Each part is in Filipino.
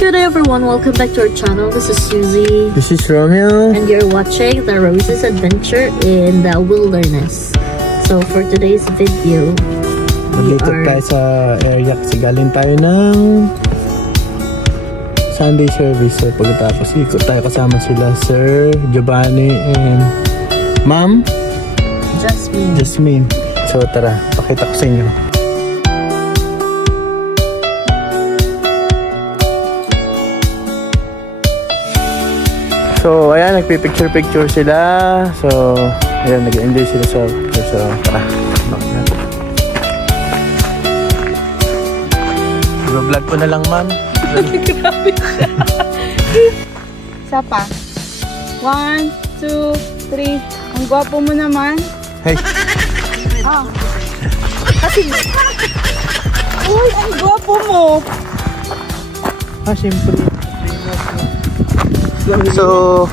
Good day everyone, welcome back to our channel. This is Susie. This is Romeo. And you're watching the Rose's Adventure in the Wilderness. So for today's video, Nandito tayo sa area kasi galing tayo ng Sunday service. So pagkatapos ikot tayo kasama sila Sir Giovanni and Ma'am Jasmine. So tara, pakita ko sa inyo. So ayan, nagpipicture sila. So ayan, nag-enjoy sila sa picture. So tara, vlog ko na lang, ma'am. Grabe siya. Isa pa. 1, 2, 3. Ang gwapo mo naman. Hey. Ah. Kasi... Uy, ang gwapo mo. Siyempre. So,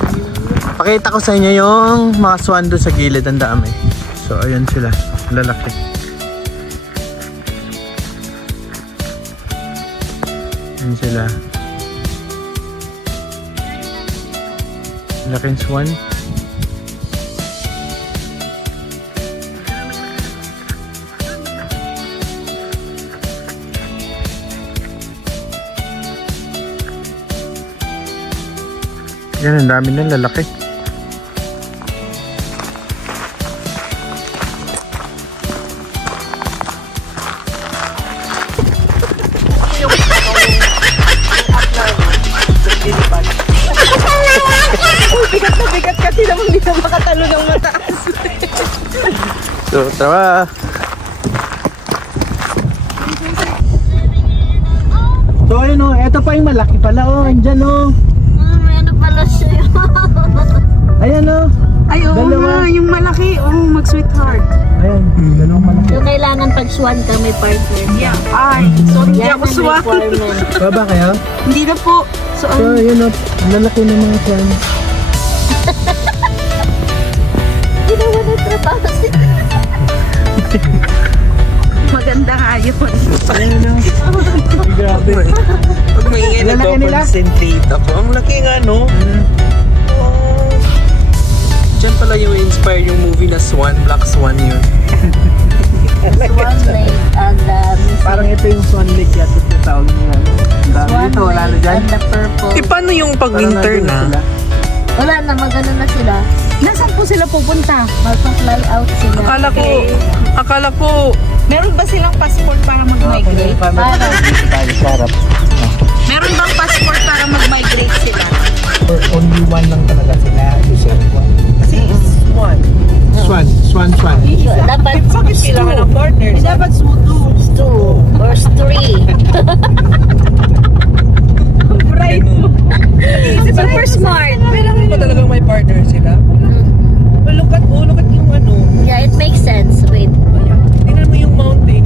pakita ko sa inyo yung mga swan doon sa gilid. Ang dami. So, ayun sila. Lalaki. Ayun sila. Laking swan. Yan, ang dami ng lalaki. Bigat na bigat kasi naman hindi na makatalo ng mataas. So, tara! So, ayun o. Ito pa yung malaki pala o. Andyan o. ano pala siya? Ayan o. Ay, oo nga. Yung malaki. Oh, mag-sweetheart. Ayan. Dalawang malaki. So kailangan pag swan ka may partner. Yeah. Ay, so hindi ako swan. Baba kayo? Hindi na po. So, yun o. Lalaki ng mga swan. Ginawa na trabaho siya. maganda nga yun. Ayun o. Grabe. Pag may nag-concentrate ako, ang laki nga, no? Oh. Diyan pala yung inspire yung movie na Swan, Black Swan yun. Swan Lake and the Parang ito yung Swan Lake yata na tawag niya. Ang dami Swan dito, wala na Lake dyan. and the Purple. Paano yung pag-winter na? Wala na, magano na sila. Nasaan po sila pupunta? Magpa-fly out sila. Akala ko, Meron ba silang passport para mag-migrate? Meron bang passport para mag-migrate sila? Or only one lang talaga sila. kasi Swan. Swan. Dapat Bakit kailangan ng partners? Dapat two or three. right. Super smart. Pero hindi ba talagang may partner sila? Look at yung ano. Yeah, it makes sense. Wait. Tingnan mo yung mountain.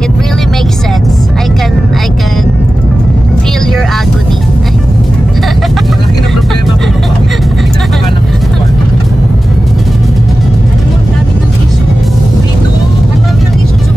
It really makes sense. I can feel your agony. Malaki na problema ko ba? Pinapaka ng Swan. Alam mo, ang dami ng issue. Dito, ang dami ng issue sa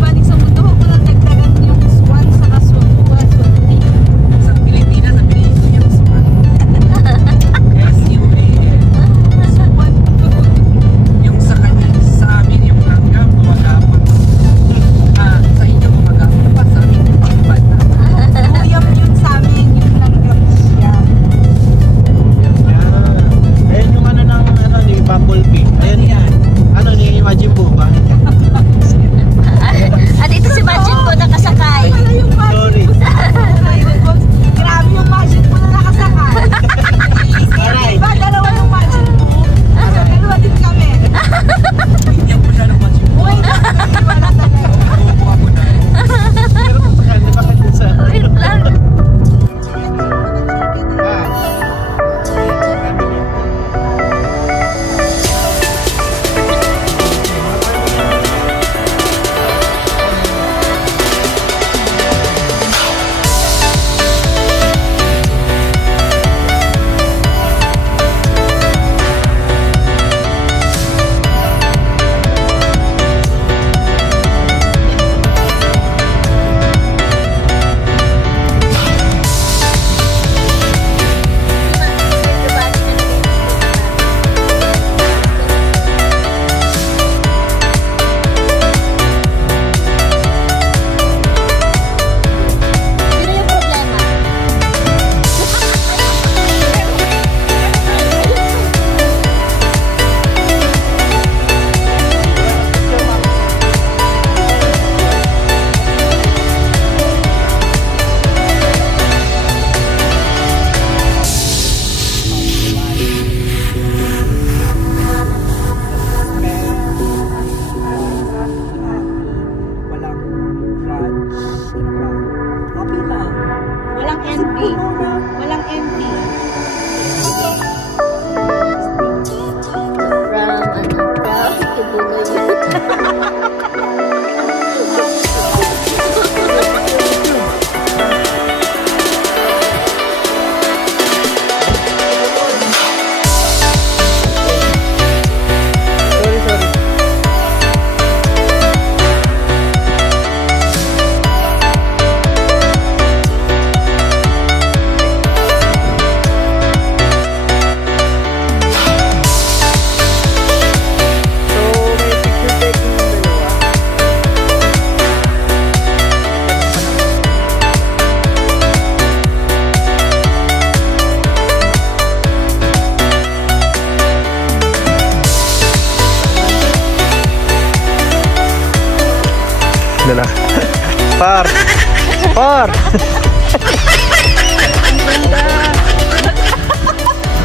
Par.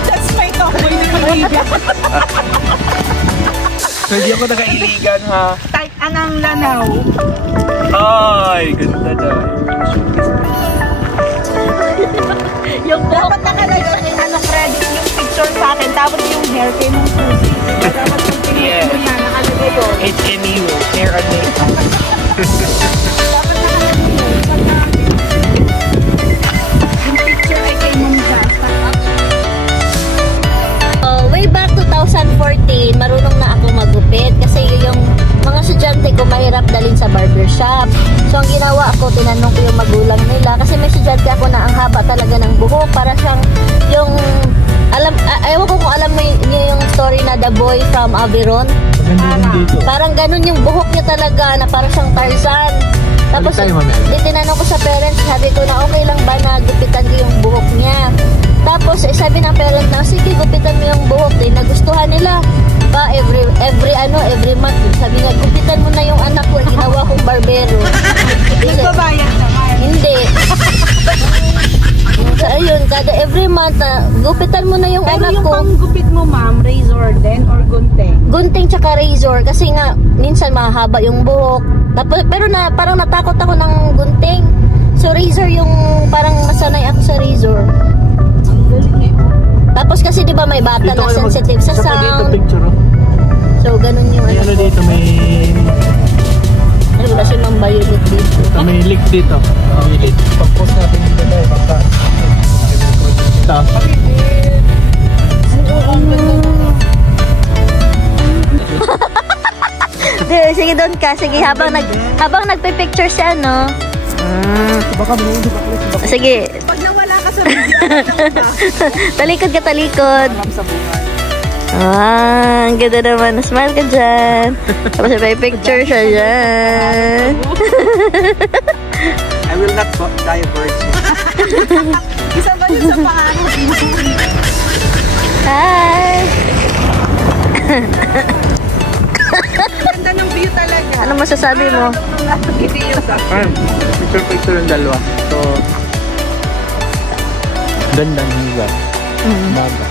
That's my tomboy na kaibigan. Hindi ako nakailigan ha. Type anang lanaw. Ay, ganda dyan. Yung dapat nakalagay yung credit yung picture sa akin, tapos yung hair kay mong Susie. Dapat yung pinili mo yan, nakalagay yun. HMU, hair and makeup. Dapat nakalagay yun. Yung picture ay kay mong Jasta. Way back 2014, marunong na ako magupit kasi yung mga estudyante ko mahirap dalhin sa barbershop. So ang ginawa ko, tinanong ko yung magulang nila kasi may estudyante ako na ang haba talaga ng buhok, para siyang yung ewan ko kung alam mo yung story na The Boy from Averon. Parang ganun yung buhok niya talaga, na parang siyang Tarzan. Tapos tinanong ko sa parents, sabi ko na okay lang ba na gupitan ko yung buhok niya. Tapos sabi ng parent na, sige gupitan mo yung buhok din. Nagustuhan nila pa every month. Sabi nga, gupitan mo na yung anak ko. Ginawa kong barbero. Nagbabayad naman. Hindi. Ayun, kada every month, gupitan mo na yung Pero anak yung ko. panggupit mo, ma'am, razor din or gunting? Gunting tsaka razor kasi nga minsan mahaba yung buhok. Tapos, pero parang natakot ako ng gunting. So razor yung parang nasanay ako sa razor. Tapos kasi 'di ba may bata na sensitive sa sound. So ganun yung ano dito may wala siya ng violet dito. May leak dito. Pag-post natin dito na baka. Ito. Sige doon ka. Sige habang nagpe-picture siya no. Sige. Pag nawala ka sa video, Talikod ka, talikod. Sa buhay. Ang ganda naman. Smile ka dyan. Tapos may picture siya dyan. I will not divert you. isa ba yun sa pangalan? Hi! Ganda ng view talaga. Ano masasabi mo? Hindi yung sa Picture yung dalawa. So, ganda ng lugar. Baga.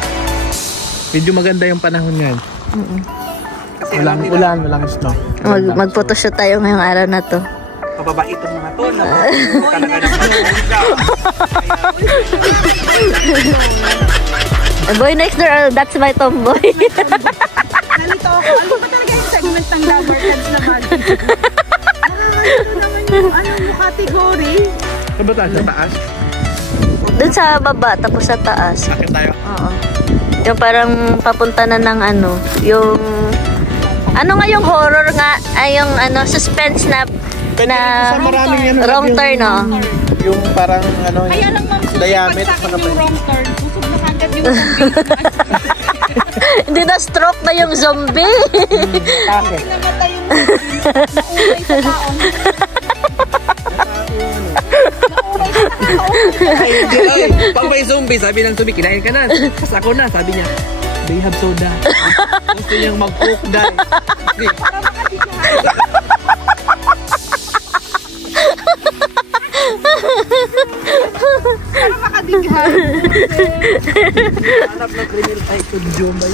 Medyo maganda yung panahon ngayon. Walang snow. Mag-photoshoot tayo ngayong araw na to. Mababait ang mga to. Talaga ng Boy next door, that's my tomboy. nalito ako. Ano ba talaga yung segment ng Lover Cats na mag? Ano mo category? Sa ba taas? Sa taas? Doon sa baba, tapos sa taas. Sakit tayo. Oo. Yung parang papunta na ng ano, yung ano nga yung horror nga, ay yung ano, suspense na wrong turn, no? Yung parang ano, Kaya lang ma'am, diameter sa akin yung wrong turn. Busog na kagad yung zombie. Hindi na stroke na yung zombie. Bakit? Namatay yung naumay sa taon. Pag may zombie, sabi ng zombie, kinain ka na. Tapos ako na, sabi niya, they have soda. Gusto niyang mag-coke dahil. Para makadigahan. Para makadigahan. Hanap ng criminal tycoon Jomay.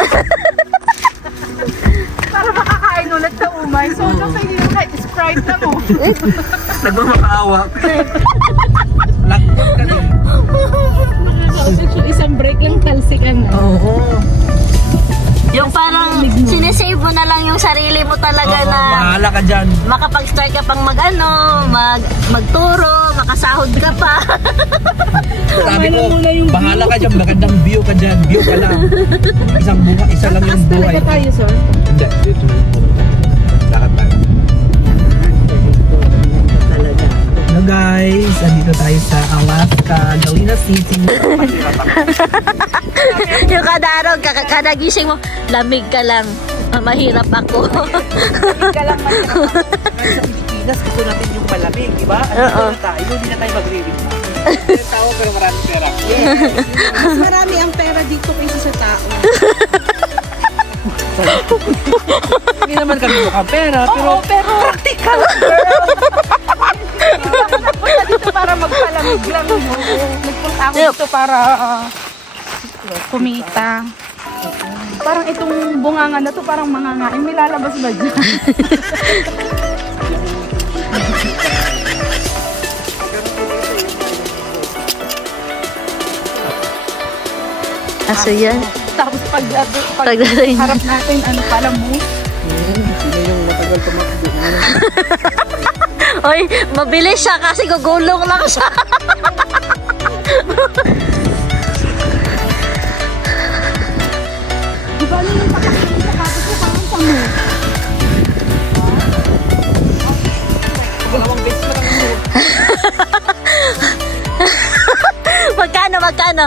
Para makakain ulit sa umay. So, pwede yung kahit Sprite na mo. Nagmamakaawa. Lakot ka din. Isang break lang talsikan na. Oo. Yung parang sinesave mo na lang yung sarili mo talaga na Bahala ka dyan. makapag-start ka pang magturo, makasahod ka pa. Sabi ko, bahala ka dyan. Magandang view ka dyan. View ka lang. Isa lang yung buhay. Talaga tayo, sir? Hindi, dito. Lakad tayo. Hello guys, andito tayo sa Alaska, Galena City. Yung kada araw, kada gising mo, lamig ka lang. Mahirap ako. Lamig ka lang mahirap. Sa Pilipinas, gusto natin yung malamig, di ba? Oo. Andito na tayo, hindi na tayo mag-reading. Yung tao pero maraming pera. Mas marami ang pera dito kaysa sa tao. Hindi naman kami mukhang pera, pero Oo, pero practical girl. Nagpunta dito para magpalamig lang. No? Nagpunta ako dito para kumita. Parang itong bunganga na to parang mangangain. May lalabas ba dyan? Aso yan. Tapos pag Pagdating. harap natin, ano pala mo? Sino yung matagal tumakbo? Oy, mabilis siya kasi gugulong lang siya. Di ba ano yung patakbo sa kapit ko parang sa mo? Dalawang beses na lang mo. Magkano?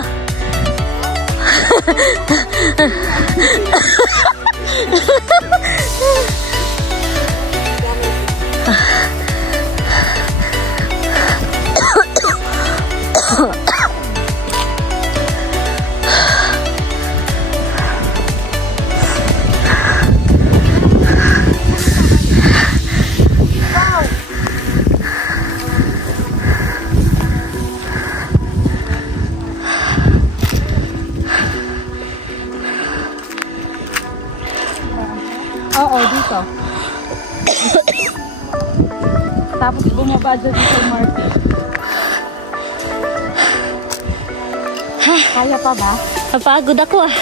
Oo, dito. Tapos bumaba dyan sa market. Kaya pa ba? Napagod ako ah.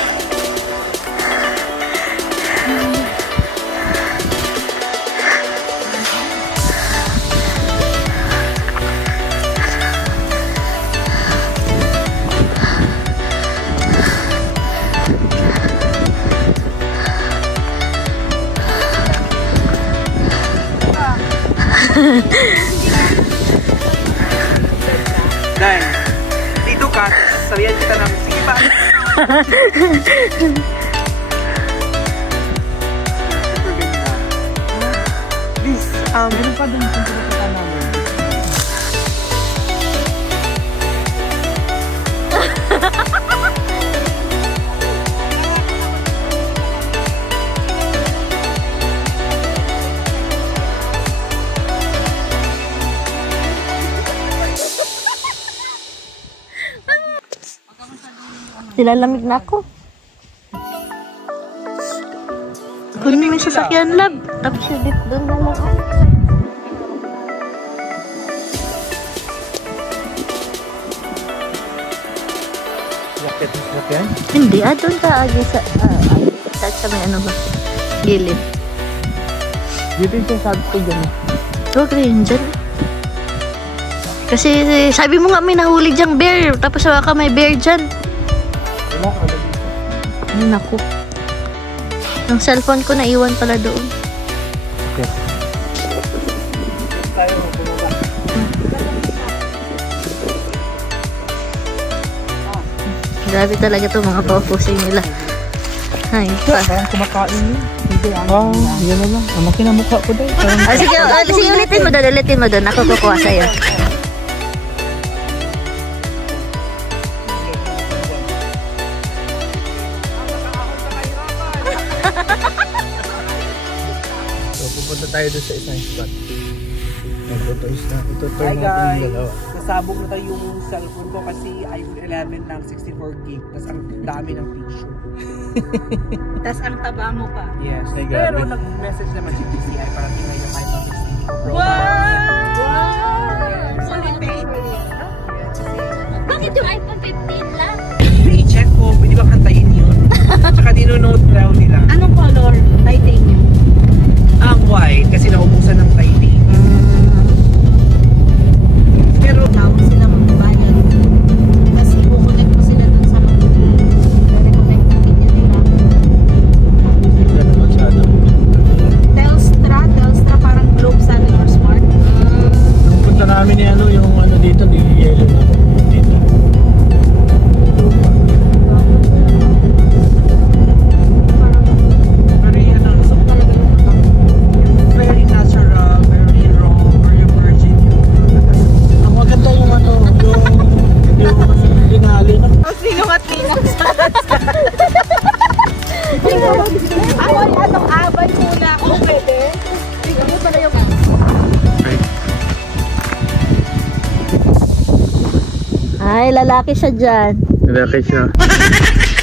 Dahil, dito ka, sabihan kita ng, sige pa. Please, meron pa dun kung pinagkita namin. Nilalamig na ako. Kunin mo yung sasakyan, lab. Tapos dito doon na lang. Yakit mo sasakyan? Hindi, doon ka agi sa... sa may ano ba? Gilid. Dito yung sasabi ko dyan. Huwag rin dyan. Kasi sabi mo nga may nahuli dyang bear. Tapos ka may bear dyan. Wala ka ba dito? Ay, naku. Yung cellphone ko naiwan pala doon. Okay. Tayo, bumaba. Grabe talaga to mga paupusing nila. Ay, pa. Parang kumakain yun. Yan na lang. Ang makinamukha ko daw. Sige, ulitin mo doon. Ako kukuha sa'yo. So, pupunta tayo doon sa isang spot. Mag-photos na. Ito-turn Hi natin yung guys! dalawa. Nasabog na tayo yung cellphone ko kasi iPhone 11 ng 64 gig. Tapos ang dami ng picture. Tapos ang taba mo pa. Yes. Ay, Pero grabe. nag-message naman si DCI para tingnan yung iPhone 16 Pro. Fully paid. Bakit yung iPhone 15 lang? I-check ko, pwede ba kantayin yun? Tsaka dinonote daw nila. Anong color? Titanium. Ang white kasi naubusan ng titanium. Pero Tawag sila magbayad. Tapos i-connect mo sila dun sa connectivity nila. Hindi na masyado. Telstra parang Globe Cellular Smart. Nung punta namin ni ano, yung ano dito, ni Yellow na dito. very very natural, very raw, very virgin. Ang maganda yung ano, yung linali na. Ang sino at ninang Ako ay anong abay muna kung pwede. Tingnan mo pala yung Ay, lalaki siya dyan. Lalaki siya.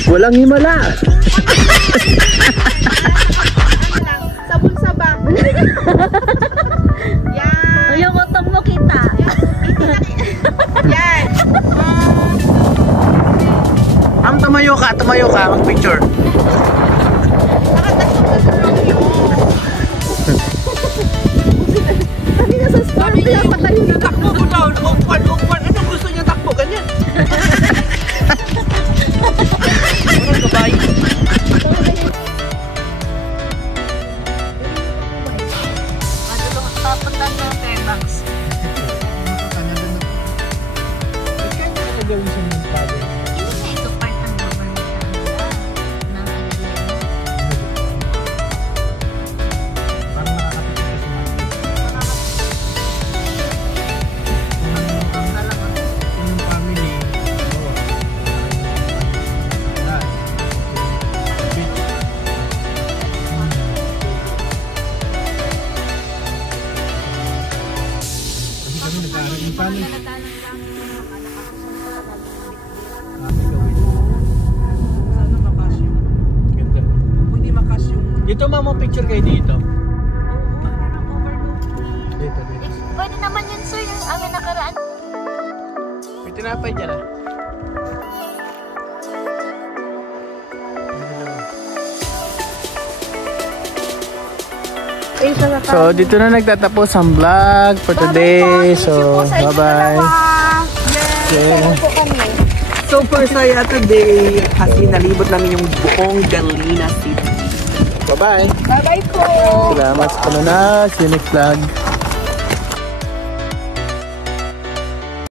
Walang himala. Sabon sa ba? Yan. O, yung utong mo kita. Yan. Tumayo ka, mag-picture. Sabi niya, patayo na. Takbo ko daw. Ukwan. Anong gusto niya takbo? Ganyan. Anong kabay? Papunta na Fairbox. Gawin siya ng padre. Hindi na ito part ng government ng agreement. Parang nakakapit na si Mike. Yung family. Kasi kami nag-aaral yung family. Sana makas yung... Ganda. Kung hindi makas yung... Dito mama, picture kayo dito. Dito. Pwede naman yun, sir, yung amin nakaraan. May tinapay dyan ah. So, dito na nagtatapos ang vlog for today. So, bye-bye. Yeah. Super saya today kasi nalibot namin yung buong Galena City. Bye-bye. Bye-bye po. Salamat sa panonood. See you next vlog.